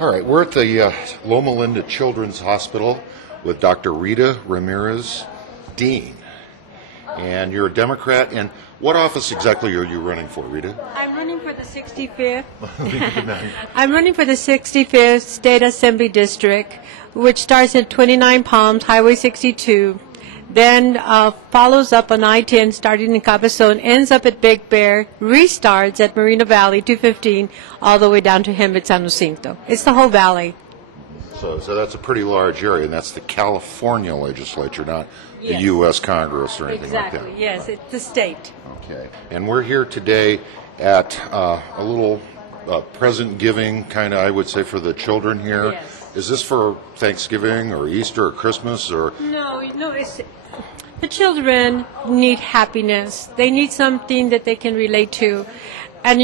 All right, we're at the Loma Linda Childrens Hospital with Dr. Rita Ramirez-Dean. And you're a Democrat. And what office exactly are you running for, Rita? I'm running for the 65th. I'm running for the 65th State Assembly District, which starts at 29 Palms, Highway 62. Then follows up on I-10 starting in Cabazon, ends up at Big Bear, restarts at Moreno Valley 215, all the way down to Hemet San Jacinto. It's the whole valley. So that's a pretty large area, and that's the California legislature, not the Yes. U.S. Congress or anything like that. Exactly, yes, it's the state. Okay. And we're here today at a little present giving, kind of, I would say, for the children here. Yes. Is this for Thanksgiving or Easter or Christmas or? No, it's the children need happiness. They need something that they can relate to. And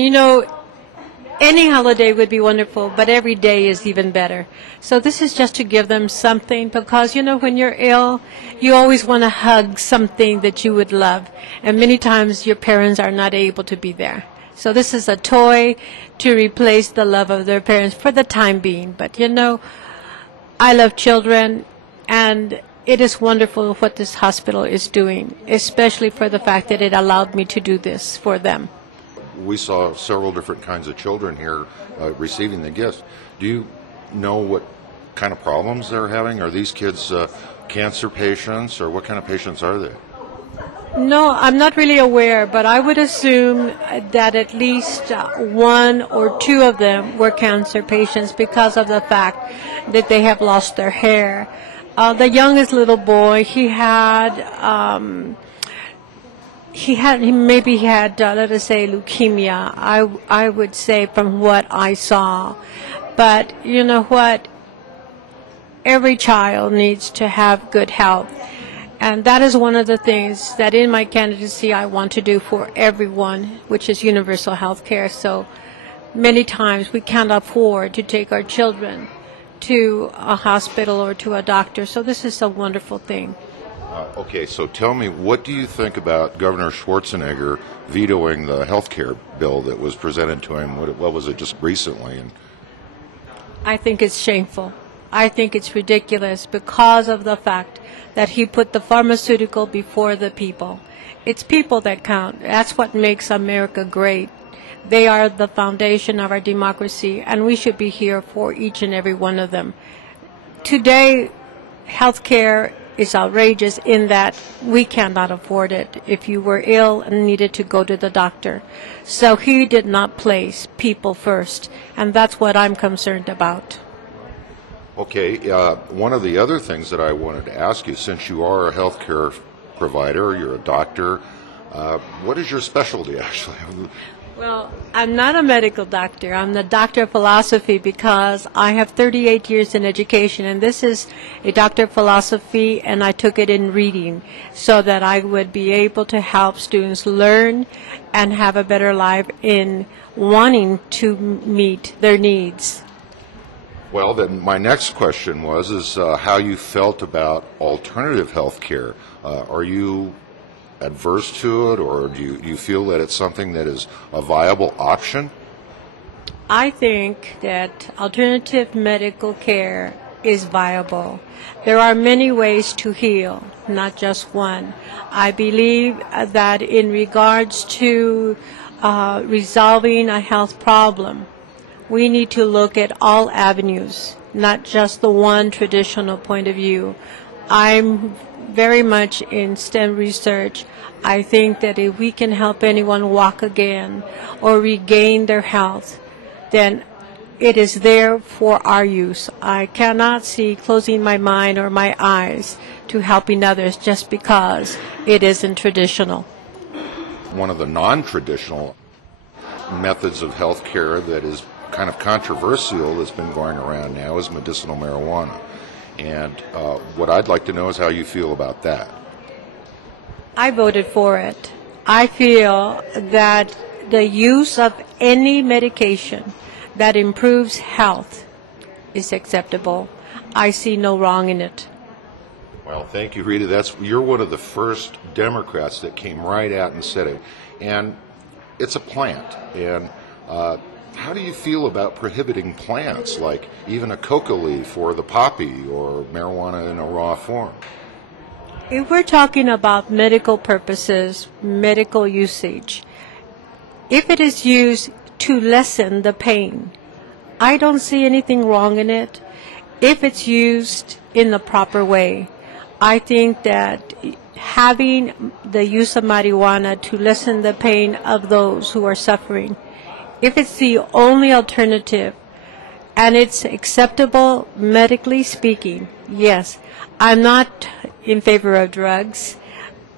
any holiday would be wonderful, but every day is even better. So this is just to give them something because, when you're ill, you always want to hug something that you would love. And many times your parents are not able to be there. So this is a toy to replace the love of their parents for the time being. But, I love children, and it is wonderful what this hospital is doing, especially for the fact that it allowed me to do this for them. We saw several different kinds of children here receiving the gifts. Do you know what kind of problems they're having? Are these kids cancer patients, or what kind of patients are they? No, I'm not really aware, but I would assume that at least one or two of them were cancer patients because of the fact that they have lost their hair. The youngest little boy, he maybe had, let us say, leukemia. I would say from what I saw. But you know what? Every child needs to have good health. And that is one of the things that in my candidacy I want to do for everyone, which is universal health care. So many times we can't afford to take our children to a hospital or to a doctor. So this is a wonderful thing. Okay, so tell me, what do you think about Governor Schwarzenegger vetoing the health care bill that was presented to him? What was it, just recently? I think it's shameful. I think it's ridiculous because of the fact that he put the pharmaceutical before the people. It's people that count. That's what makes America great. They are the foundation of our democracy, and we should be here for each and every one of them. Today, health care is outrageous in that we cannot afford it if you were ill and needed to go to the doctor. So he did not place people first, and that's what I'm concerned about. Okay, one of the other things that I wanted to ask you, since you are a healthcare provider, you're a doctor, what is your specialty actually? Well, I'm not a medical doctor. I'm the doctor of philosophy because I have 38 years in education, and this is a doctor of philosophy, and I took it in reading so that I would be able to help students learn and have a better life in wanting to meet their needs. Well, then my next question is how you felt about alternative health care. Are you adverse to it, or do you feel that it's something that is a viable option? I think that alternative medical care is viable. There are many ways to heal, not just one. I believe that in regards to resolving a health problem, we need to look at all avenues, not just the one traditional point of view. I'm very much in STEM research. I think that if we can help anyone walk again or regain their health, then it is there for our use. I cannot see closing my mind or my eyes to helping others just because it isn't traditional. One of the non-traditional methods of health care that is kind of controversial that's been going around now is medicinal marijuana. And what I'd like to know is how you feel about that. I voted for it. I feel that the use of any medication that improves health is acceptable. I see no wrong in it. Well, thank you, Rita. You're one of the first Democrats that came right out and said it. And it's a plant. And How do you feel about prohibiting plants like even a coca leaf or the poppy or marijuana in a raw form? If we're talking about medical purposes, medical usage, if it is used to lessen the pain, I don't see anything wrong in it. If it's used in the proper way, I think that having the use of marijuana to lessen the pain of those who are suffering, if it's the only alternative and it's acceptable medically speaking, yes. I'm not in favor of drugs.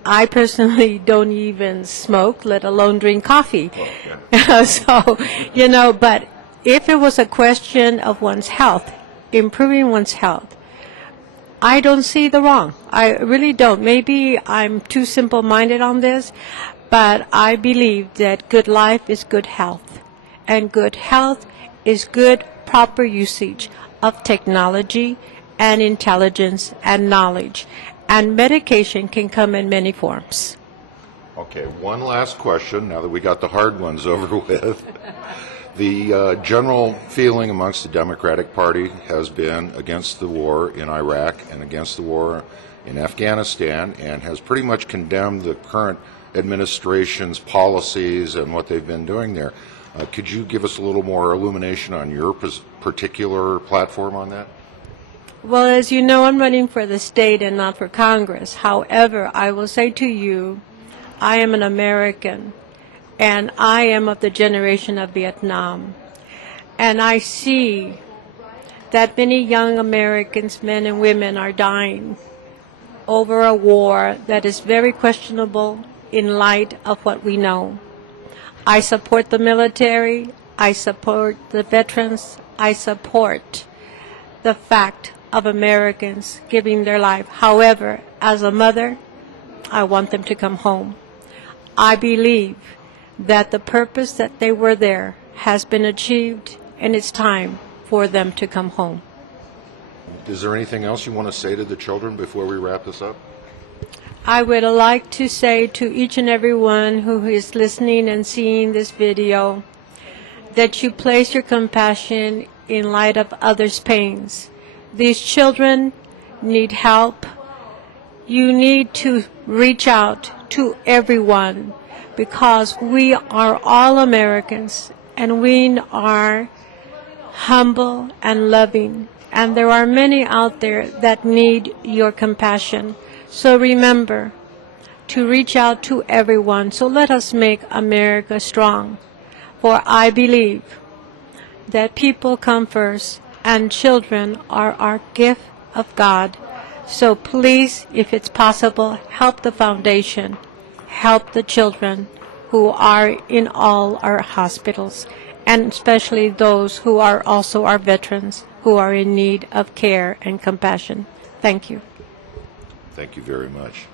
I personally don't even smoke, let alone drink coffee. So, but if it was a question of one's health, improving one's health, I don't see the wrong. I really don't. Maybe I'm too simple-minded on this, but I believe that good life is good health, and good health is good, proper usage of technology and intelligence and knowledge. And medication can come in many forms. Okay, one last question, now that we got the hard ones over with. The general feeling amongst the Democratic Party has been against the war in Iraq and against the war in Afghanistan, and has pretty much condemned the current administration's policies and what they've been doing there. Could you give us a little more illumination on your particular platform on that? Well, as you know, I'm running for the state and not for Congress. However, I will say to you, I am an American, and I am of the generation of Vietnam. And I see that many young Americans, men and women, are dying over a war that is very questionable in light of what we know. I support the military, I support the veterans, I support the fact of Americans giving their life. However, as a mother, I want them to come home. I believe that the purpose that they were there has been achieved, and it's time for them to come home. Is there anything else you want to say to the children before we wrap this up? I would like to say to each and every one who is listening and seeing this video that you place your compassion in light of others' pains. These children need help. You need to reach out to everyone, because we are all Americans and we are humble and loving, and there are many out there that need your compassion. So remember to reach out to everyone. So let us make America strong, for I believe that people come first and children are our gift of God. So please, if it's possible, help the foundation, help the children who are in all our hospitals, and especially those who are also our veterans who are in need of care and compassion. Thank you. Thank you very much.